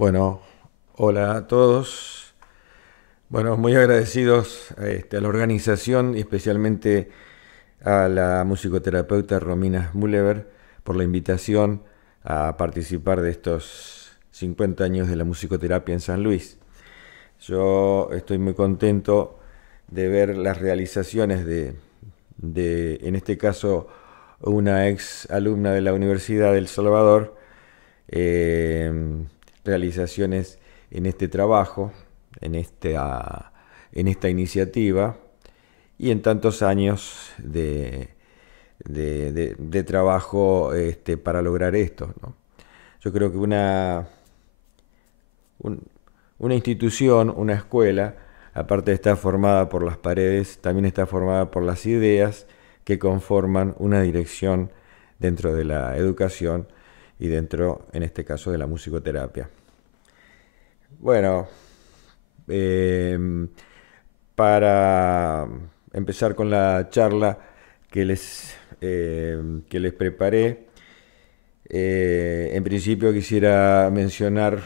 Bueno, hola a todos. Bueno, muy agradecidos a la organización y especialmente a la musicoterapeuta Romina Mullever por la invitación a participar de estos 50 años de la musicoterapia en San Luis. Yo estoy muy contento de ver las realizaciones en este caso, una ex alumna de la Universidad del Salvador, eh, realizaciones en este trabajo, en esta iniciativa y en tantos años de trabajo para lograr esto, ¿no? Yo creo que un- una institución, una escuela, aparte de estar formada por las paredes, también está formada por las ideas que conforman una dirección dentro de la educación y dentro, en este caso, de la musicoterapia. Bueno, eh, para empezar con la charla que que les preparé, en principio quisiera mencionar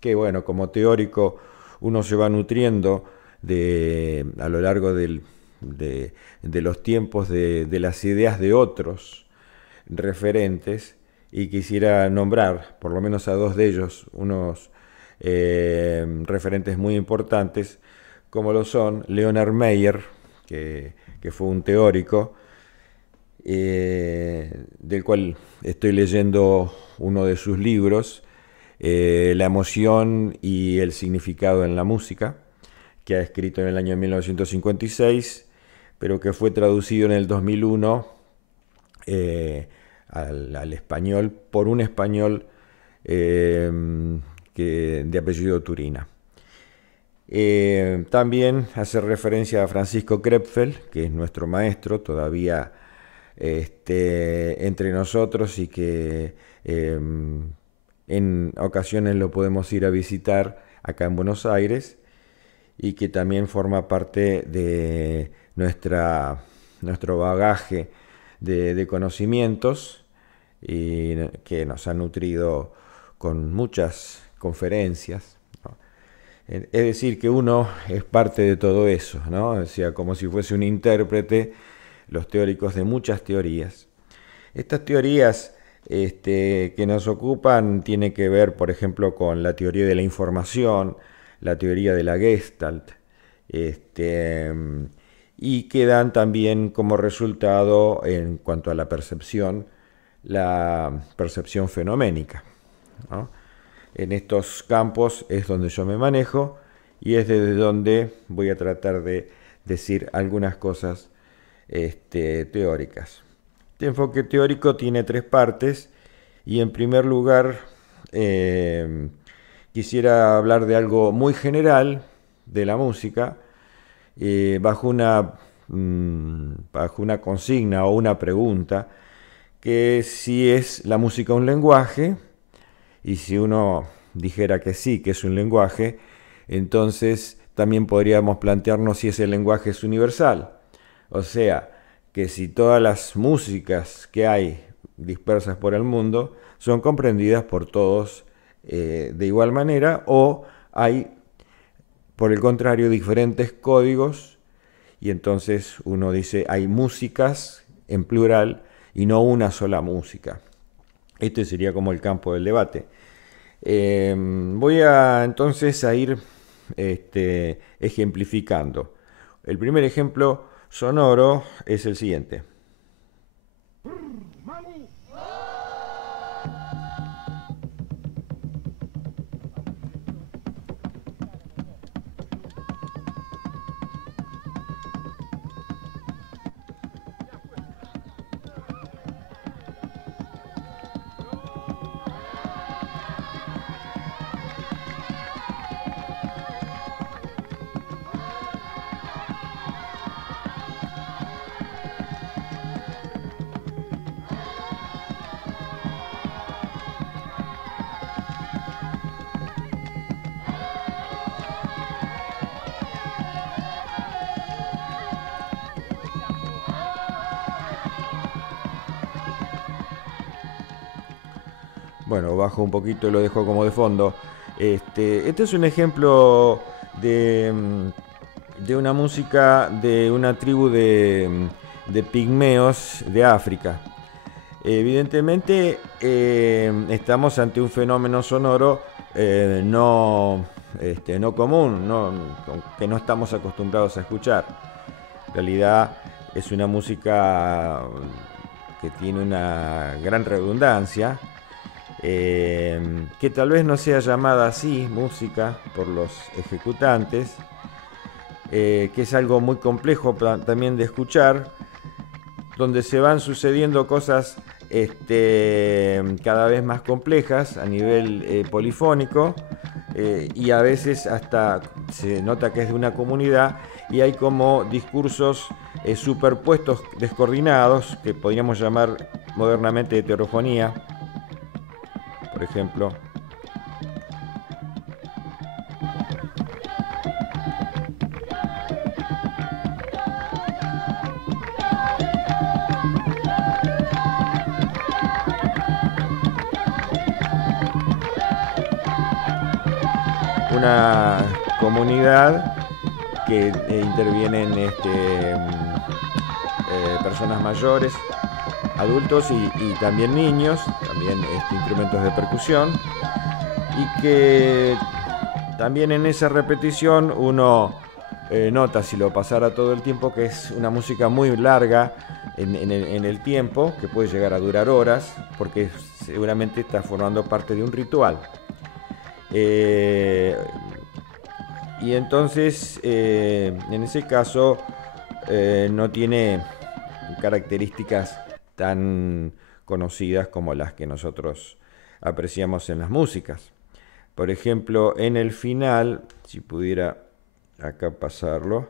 que, bueno, como teórico uno se va nutriendo a lo largo de los tiempos de las ideas de otros referentes y quisiera nombrar por lo menos a dos de ellos, unos referentes muy importantes, como lo son Leonard Meyer, que fue un teórico, del cual estoy leyendo uno de sus libros, La emoción y el significado en la música, que ha escrito en el año 1956, pero que fue traducido en el 2001 al español por un español eh, de apellido Turina. También hace referencia a Francisco Krepfel, que es nuestro maestro, todavía entre nosotros y que en ocasiones lo podemos ir a visitar acá en Buenos Aires y que también forma parte de nuestro bagaje de conocimientos y que nos ha nutrido con muchas conferencias, ¿no? Es decir, que uno es parte de todo eso, ¿no? O sea, como si fuese un intérprete, los teóricos de muchas teorías. Estas teorías que nos ocupan tienen que ver, por ejemplo, con la teoría de la información, la teoría de la Gestalt, este, y que dan también como resultado, en cuanto a la percepción fenoménica, ¿no? En estos campos es donde yo me manejo y es desde donde voy a tratar de decir algunas cosas teóricas. Este enfoque teórico tiene tres partes y en primer lugar eh, quisiera hablar de algo muy general de la música bajo una consigna o una pregunta que es si es la música un lenguaje, y si uno dijera que sí, que es un lenguaje, entonces también podríamos plantearnos si ese lenguaje es universal. O sea, que si todas las músicas que hay dispersas por el mundo son comprendidas por todos de igual manera, o hay, por el contrario, diferentes códigos y entonces uno dice hay músicas en plural y no una sola música. Este sería como el campo del debate. Voy a entonces a ir ejemplificando. El primer ejemplo sonoro es el siguiente. Bueno, bajo un poquito y lo dejo como de fondo. Este es un ejemplo de una música de una tribu de pigmeos de África. Evidentemente estamos ante un fenómeno sonoro no común, que no estamos acostumbrados a escuchar. En realidad es una música que tiene una gran redundancia, que tal vez no sea llamada así música por los ejecutantes, que es algo muy complejo también de escuchar, donde se van sucediendo cosas cada vez más complejas a nivel polifónico, y a veces hasta se nota que es de una comunidad y hay como discursos superpuestos, descoordinados, que podríamos llamar modernamente heterofonía, por ejemplo. Una comunidad que intervienen personas mayores, adultos y también niños, también instrumentos de percusión, y que también en esa repetición uno nota, si lo pasara todo el tiempo, que es una música muy larga en el tiempo, que puede llegar a durar horas, porque seguramente está formando parte de un ritual. Y entonces en ese caso no tiene características tan conocidas como las que nosotros apreciamos en las músicas. Por ejemplo, en el final, si pudiera acá pasarlo,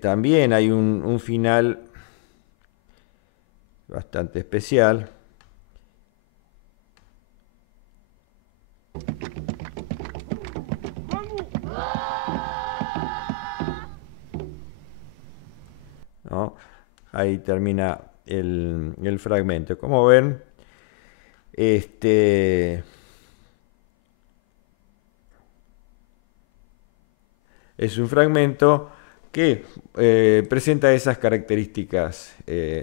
también hay un final bastante especial. ¿No? Ahí termina el fragmento. Como ven, es un fragmento que presenta esas características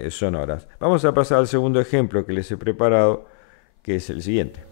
sonoras. Vamos a pasar al segundo ejemplo que les he preparado, que es el siguiente.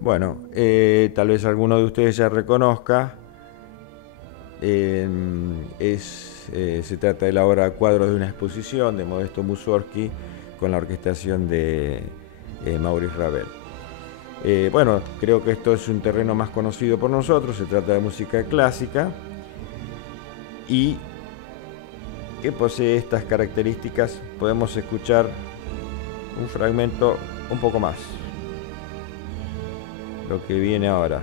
Bueno, tal vez alguno de ustedes ya reconozca, se trata de la obra Cuadros de una exposición de Modesto Mussorgsky con la orquestación de Maurice Ravel. Bueno, creo que esto es un terreno más conocido por nosotros, se trata de música clásica y que posee estas características. Podemos escuchar un fragmento un poco más, lo que viene ahora.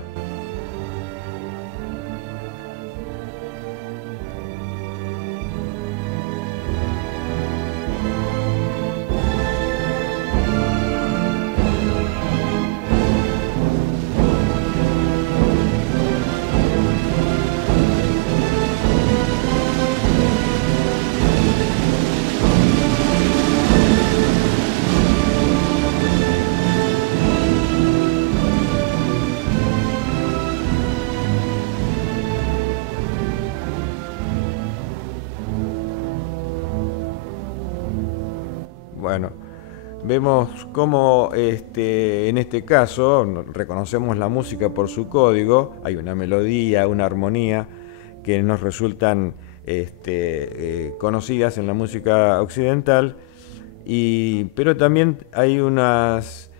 Bueno, vemos cómo en este caso reconocemos la música por su código. Hay una melodía, una armonía que nos resultan conocidas en la música occidental, pero también hay unas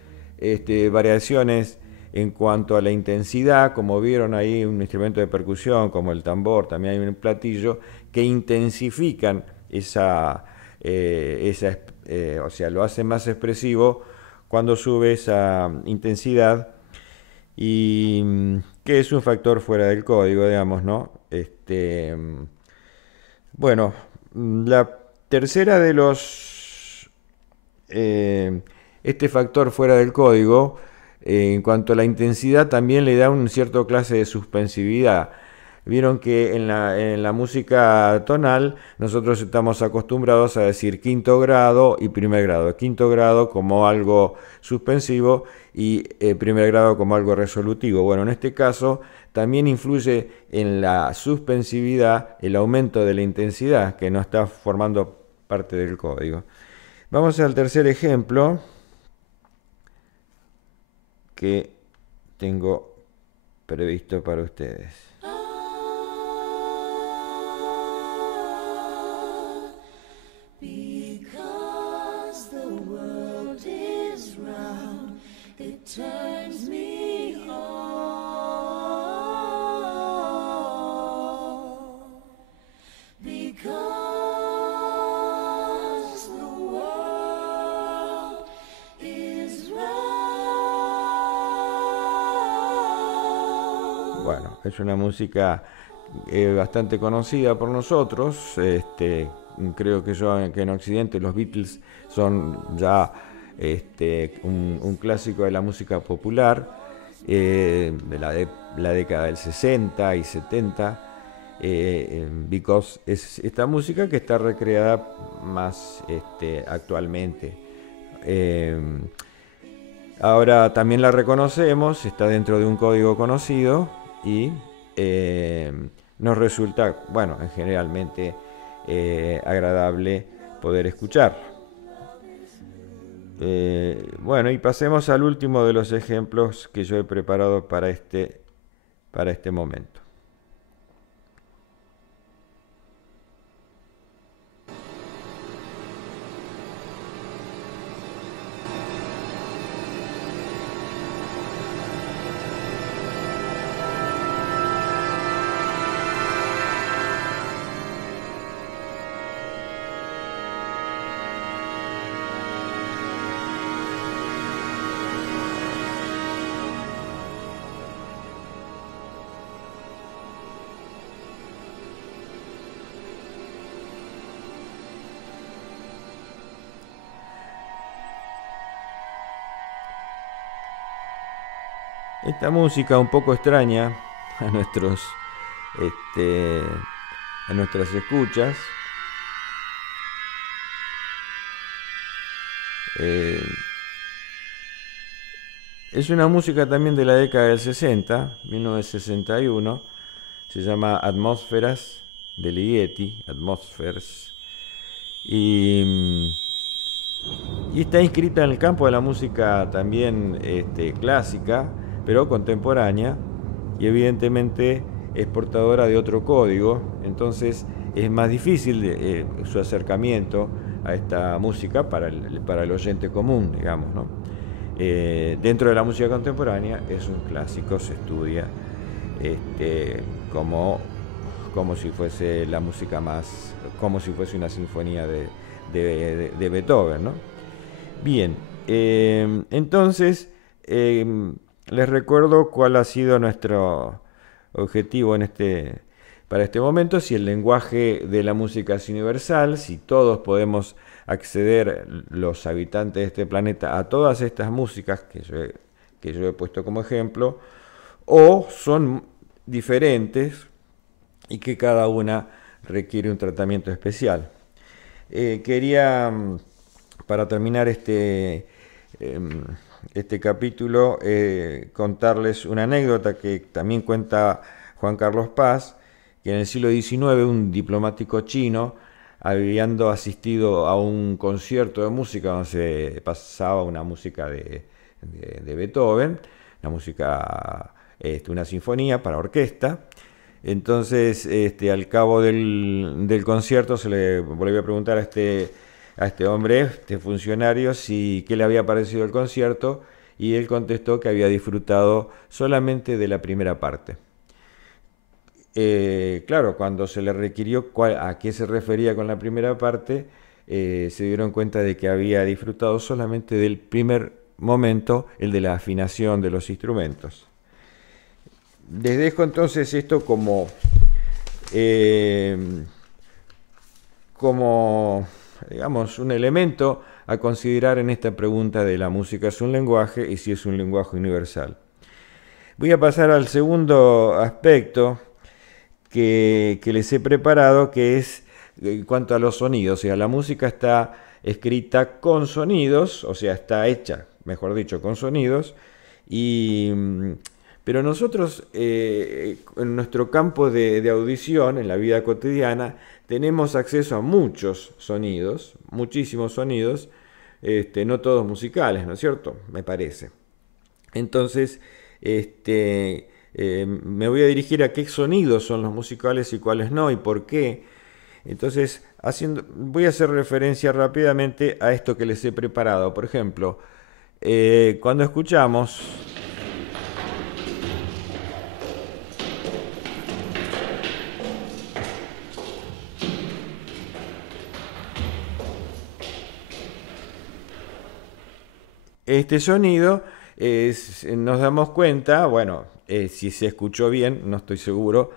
variaciones en cuanto a la intensidad, como vieron ahí un instrumento de percusión como el tambor, también hay un platillo, que intensifican o sea, lo hacen más expresivo cuando sube esa intensidad y que es un factor fuera del código, digamos, ¿no? Bueno, la tercera de este factor fuera del código, en cuanto a la intensidad, también le da un cierto clase de suspensividad. Vieron que en la música tonal nosotros estamos acostumbrados a decir quinto grado y primer grado. Quinto grado como algo suspensivo y primer grado como algo resolutivo. Bueno, en este caso también influye en la suspensividad el aumento de la intensidad que no está formando parte del código. Vamos al tercer ejemplo que tengo previsto para ustedes. Because the world is round, it turns me on. Because the world is round. Bueno, es una música bastante conocida por nosotros. Creo que en Occidente los Beatles son ya un clásico de la música popular de la década del 60 y 70. Because es esta música que está recreada más actualmente. Ahora también la reconocemos, está dentro de un código conocido y nos resulta, bueno, generalmente agradable poder escuchar. Bueno, y pasemos al último de los ejemplos que yo he preparado para este momento. Esta música un poco extraña a a nuestras escuchas. Es una música también de la década del 60, 1961. Se llama Atmósferas de Ligeti, Atmospheres. Y está inscrita en el campo de la música también clásica, pero contemporánea, y evidentemente es portadora de otro código, entonces es más difícil su acercamiento a esta música para el oyente común, digamos, ¿no? Dentro de la música contemporánea es un clásico, se estudia como si fuese la música como si fuese una sinfonía de Beethoven, ¿no? Bien, entonces les recuerdo cuál ha sido nuestro objetivo para este momento, si el lenguaje de la música es universal, si todos podemos acceder, los habitantes de este planeta, a todas estas músicas que yo he puesto como ejemplo, o son diferentes y que cada una requiere un tratamiento especial. Quería, para terminar este capítulo, contarles una anécdota que también cuenta Juan Carlos Paz, que en el siglo XIX un diplomático chino, habiendo asistido a un concierto de música donde se pasaba una música de Beethoven, una sinfonía para orquesta. Entonces, al cabo del concierto se le volvió a preguntar a este hombre, este funcionario, qué le había parecido el concierto, y él contestó que había disfrutado solamente de la primera parte. Claro, cuando se le requirió a qué se refería con la primera parte, se dieron cuenta de que había disfrutado solamente del primer momento, el de la afinación de los instrumentos. Les dejo entonces esto eh, como, digamos, un elemento a considerar en esta pregunta de la música es un lenguaje y si es un lenguaje universal. Voy a pasar al segundo aspecto que les he preparado, que es en cuanto a los sonidos. O sea, la música está escrita con sonidos, o sea, está hecha, mejor dicho, con sonidos, y, pero nosotros en nuestro campo de audición, en la vida cotidiana, tenemos acceso a muchos sonidos, muchísimos sonidos, no todos musicales, ¿no es cierto? Me parece. Entonces, me voy a dirigir a qué sonidos son los musicales y cuáles no y por qué. Entonces, voy a hacer referencia rápidamente a esto que les he preparado. Por ejemplo, cuando escuchamos este sonido, nos damos cuenta, bueno, si se escuchó bien, no estoy seguro,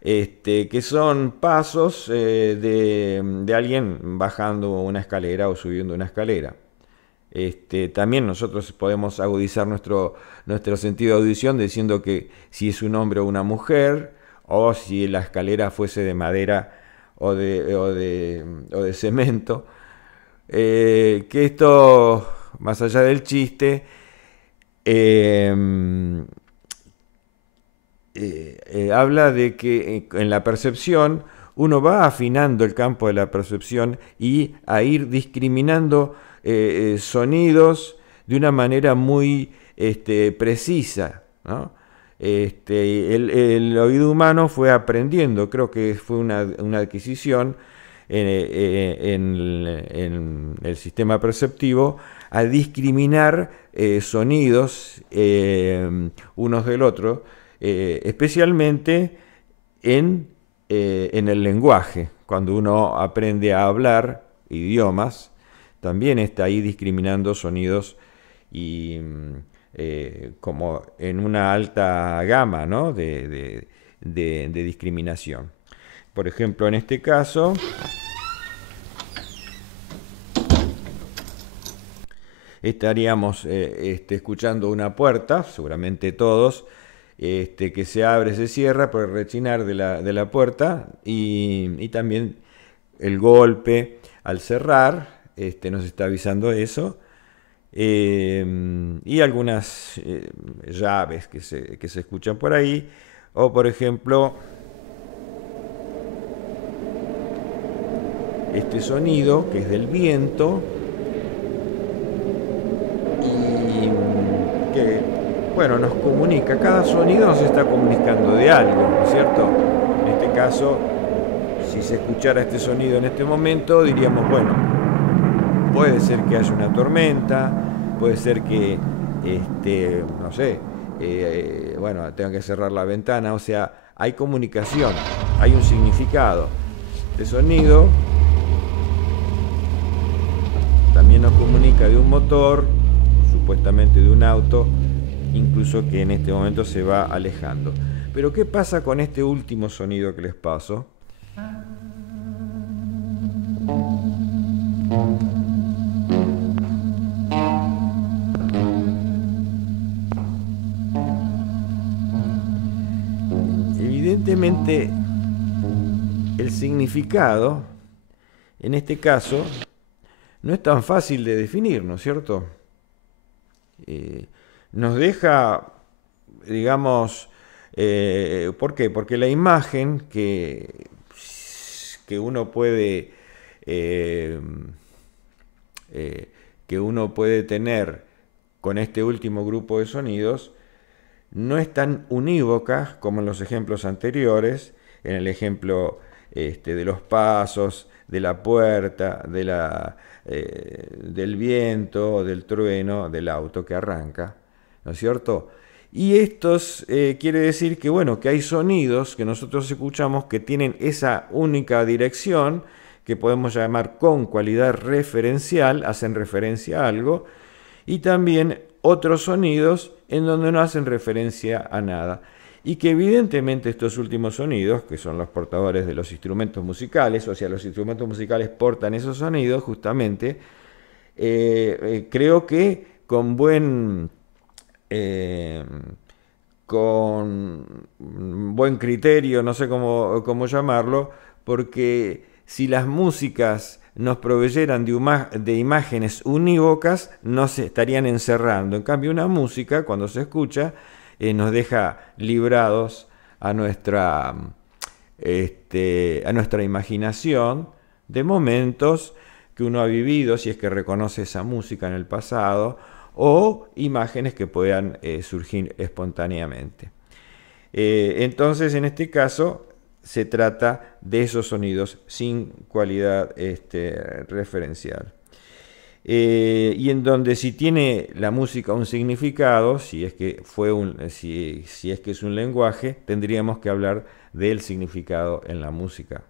que son pasos de alguien bajando una escalera o subiendo una escalera. También nosotros podemos agudizar nuestro sentido de audición diciendo que si es un hombre o una mujer, o si la escalera fuese de madera o de cemento. Que esto, más allá del chiste, eh, habla de que en la percepción uno va afinando el campo de la percepción y a ir discriminando sonidos de una manera muy precisa, ¿no? El oído humano fue aprendiendo, creo que fue una adquisición en el sistema perceptivo, a discriminar sonidos unos del otro, especialmente en el lenguaje. Cuando uno aprende a hablar idiomas, también está ahí discriminando sonidos y como en una alta gama, ¿no? de discriminación. Por ejemplo, en este caso, estaríamos escuchando una puerta, seguramente todos, que se abre, se cierra por el rechinar de la puerta y también el golpe al cerrar, nos está avisando eso. Y algunas llaves que se escuchan por ahí, o por ejemplo este sonido que es del viento y que, bueno, nos comunica, cada sonido nos está comunicando de algo, ¿no es cierto? En este caso, si se escuchara este sonido en este momento, diríamos, bueno, puede ser que haya una tormenta, puede ser que, no sé, bueno, tenga que cerrar la ventana, o sea, hay comunicación, hay un significado. Este sonido también nos comunica de un motor, supuestamente de un auto, incluso que en este momento se va alejando. Pero ¿qué pasa con este último sonido que les paso? Evidentemente, el significado, en este caso, no es tan fácil de definir, ¿no es cierto? Nos deja, digamos, ¿por qué? Porque la imagen que uno puede eh, que uno puede tener con este último grupo de sonidos no es tan unívoca como en los ejemplos anteriores, en el ejemplo de los pasos, de la puerta, del viento, del trueno, del auto que arranca. ¿no es cierto? Y estos quiere decir que, bueno, que hay sonidos que nosotros escuchamos que tienen esa única dirección, que podemos llamar con cualidad referencial, hacen referencia a algo, y también otros sonidos en donde no hacen referencia a nada. Y que evidentemente estos últimos sonidos, que son los portadores de los instrumentos musicales, o sea, los instrumentos musicales portan esos sonidos justamente, creo que con eh, con buen criterio, no sé cómo llamarlo, porque si las músicas nos proveyeran de imágenes unívocas, no se estarían encerrando. En cambio, una música, cuando se escucha, nos deja librados a a nuestra imaginación de momentos que uno ha vivido, si es que reconoce esa música en el pasado, o imágenes que puedan surgir espontáneamente. Entonces, en este caso, se trata de esos sonidos sin cualidad referencial. Y en donde si tiene la música un significado, si es que si es que es un lenguaje, tendríamos que hablar del significado en la música.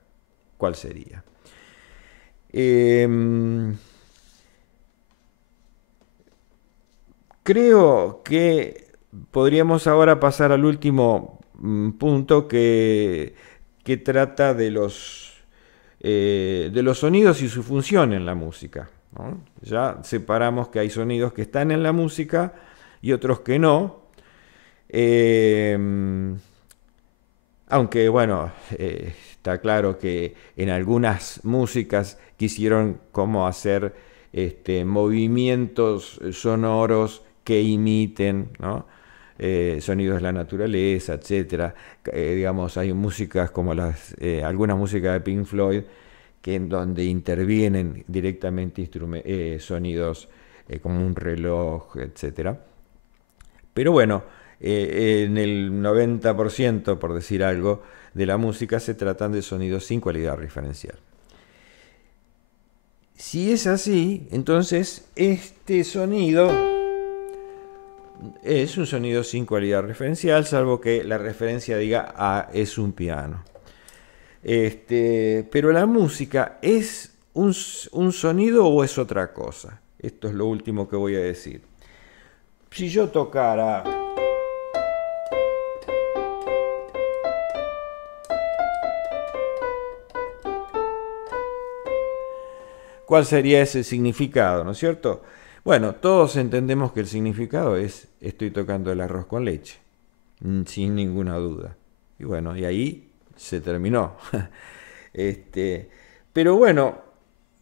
¿Cuál sería? Creo que podríamos ahora pasar al último punto que trata de los sonidos y su función en la música, ¿no? Ya separamos que hay sonidos que están en la música y otros que no. Eh, Aunque bueno, está claro que en algunas músicas quisieron como hacer movimientos sonoros que imiten, ¿no? Sonidos de la naturaleza, etcétera. Digamos, hay músicas como algunas músicas de Pink Floyd que en donde intervienen directamente sonidos como un reloj, etcétera. Pero bueno, en el 90%, por decir algo, de la música se tratan de sonidos sin cualidad referencial. Si es así, entonces este sonido es un sonido sin cualidad referencial, salvo que la referencia diga es un piano. Pero la música es un sonido o es otra cosa. Esto es lo último que voy a decir. Si yo tocara ¿cuál sería ese significado, no es cierto? Bueno, todos entendemos que el significado es estoy tocando el arroz con leche, sin ninguna duda. Y bueno, y ahí se terminó. Pero bueno,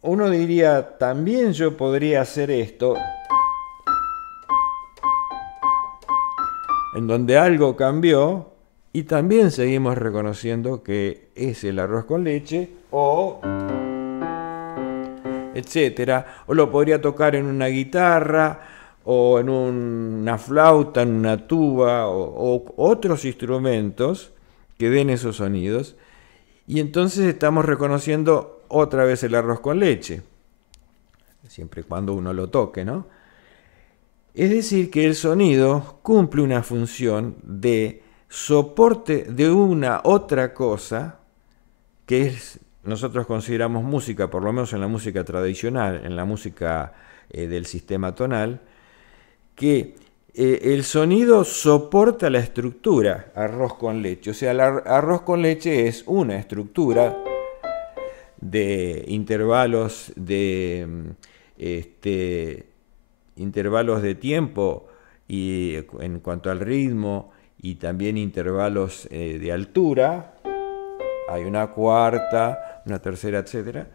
uno diría, también yo podría hacer esto, en donde algo cambió y también seguimos reconociendo que es el arroz con leche o etcétera, o lo podría tocar en una guitarra o en una flauta, en una tuba o otros instrumentos que den esos sonidos y entonces estamos reconociendo otra vez el arroz con leche, siempre y cuando uno lo toque, ¿no? Es decir, que el sonido cumple una función de soporte de una otra cosa que nosotros consideramos música, por lo menos en la música tradicional, en la música del sistema tonal, que el sonido soporta la estructura arroz con leche. O sea, el arroz con leche es una estructura de intervalos de tiempo y en cuanto al ritmo y también intervalos de altura. Hay una cuarta, una tercera, etcétera.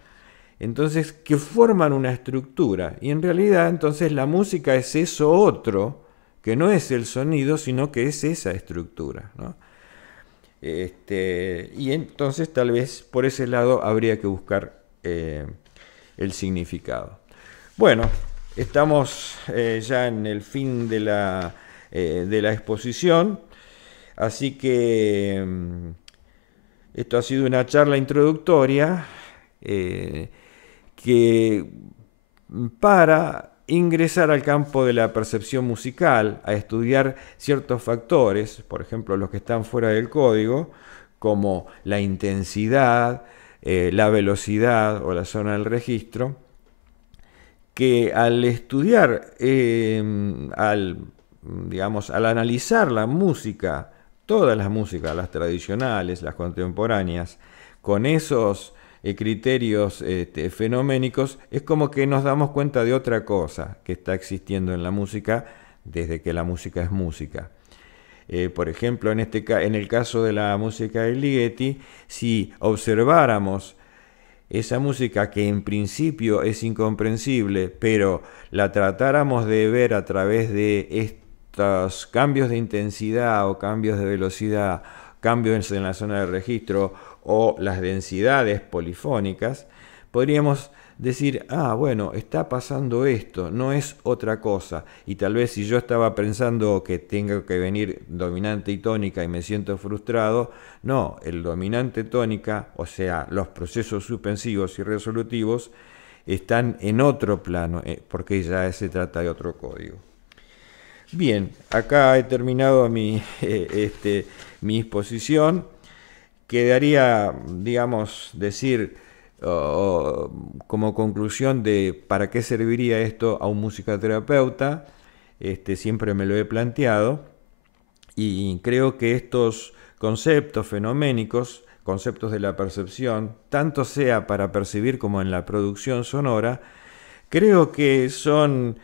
Entonces, que forman una estructura. Y en realidad, entonces, la música es eso otro, que no es el sonido, sino que es esa estructura, ¿no? Y entonces, tal vez, por ese lado, habría que buscar el significado. Bueno, estamos ya en el fin de la exposición. Así que esto ha sido una charla introductoria que para ingresar al campo de la percepción musical, a estudiar ciertos factores, por ejemplo los que están fuera del código, como la intensidad, la velocidad o la zona del registro, que al estudiar, digamos, al analizar la música, todas las músicas, las tradicionales, las contemporáneas, con esos criterios fenoménicos, es como que nos damos cuenta de otra cosa que está existiendo en la música desde que la música es música. Por ejemplo, en el caso de la música de Ligeti, si observáramos esa música que en principio es incomprensible, pero la tratáramos de ver a través de estos cambios de intensidad o cambios de velocidad, cambios en la zona de registro o las densidades polifónicas, podríamos decir, ah, bueno, está pasando esto, no es otra cosa. Y tal vez si yo estaba pensando que tengo que venir dominante y tónica y me siento frustrado, no, el dominante tónica, o sea, los procesos suspensivos y resolutivos, están en otro plano, porque ya se trata de otro código. Bien, acá he terminado mi exposición. Quedaría, digamos, decir como conclusión de para qué serviría esto a un musicoterapeuta. Siempre me lo he planteado y creo que estos conceptos fenoménicos, conceptos de la percepción, tanto sea para percibir como en la producción sonora, creo que son,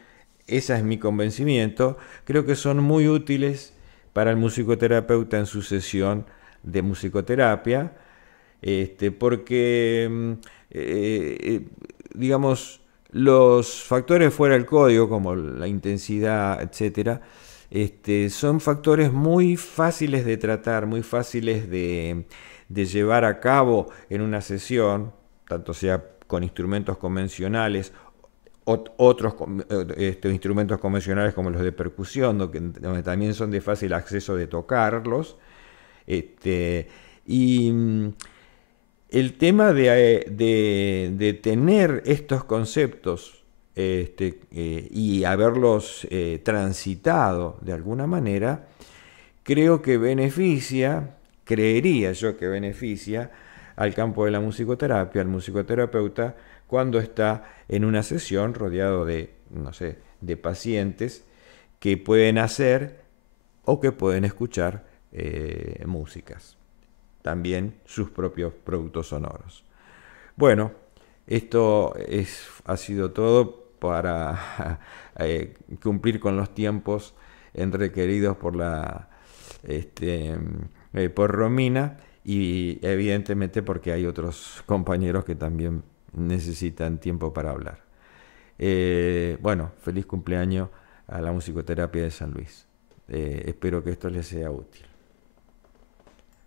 ese es mi convencimiento, creo que son muy útiles para el musicoterapeuta en su sesión de musicoterapia, porque, digamos, los factores fuera del código, como la intensidad, etcétera, son factores muy fáciles de tratar, muy fáciles de llevar a cabo en una sesión, tanto sea con instrumentos convencionales, otros instrumentos convencionales como los de percusión, donde también son de fácil acceso de tocarlos. Y el tema de tener estos conceptos y haberlos transitado de alguna manera, creo que beneficia, creería yo que beneficia al campo de la musicoterapia, al musicoterapeuta, cuando está en una sesión rodeado de, no sé, de pacientes que pueden hacer o que pueden escuchar músicas, también sus propios productos sonoros. Bueno, esto ha sido todo para cumplir con los tiempos requeridos por Romina y evidentemente porque hay otros compañeros que también necesitan tiempo para hablar. Bueno, feliz cumpleaños a la musicoterapia de San Luis. Espero que esto les sea útil.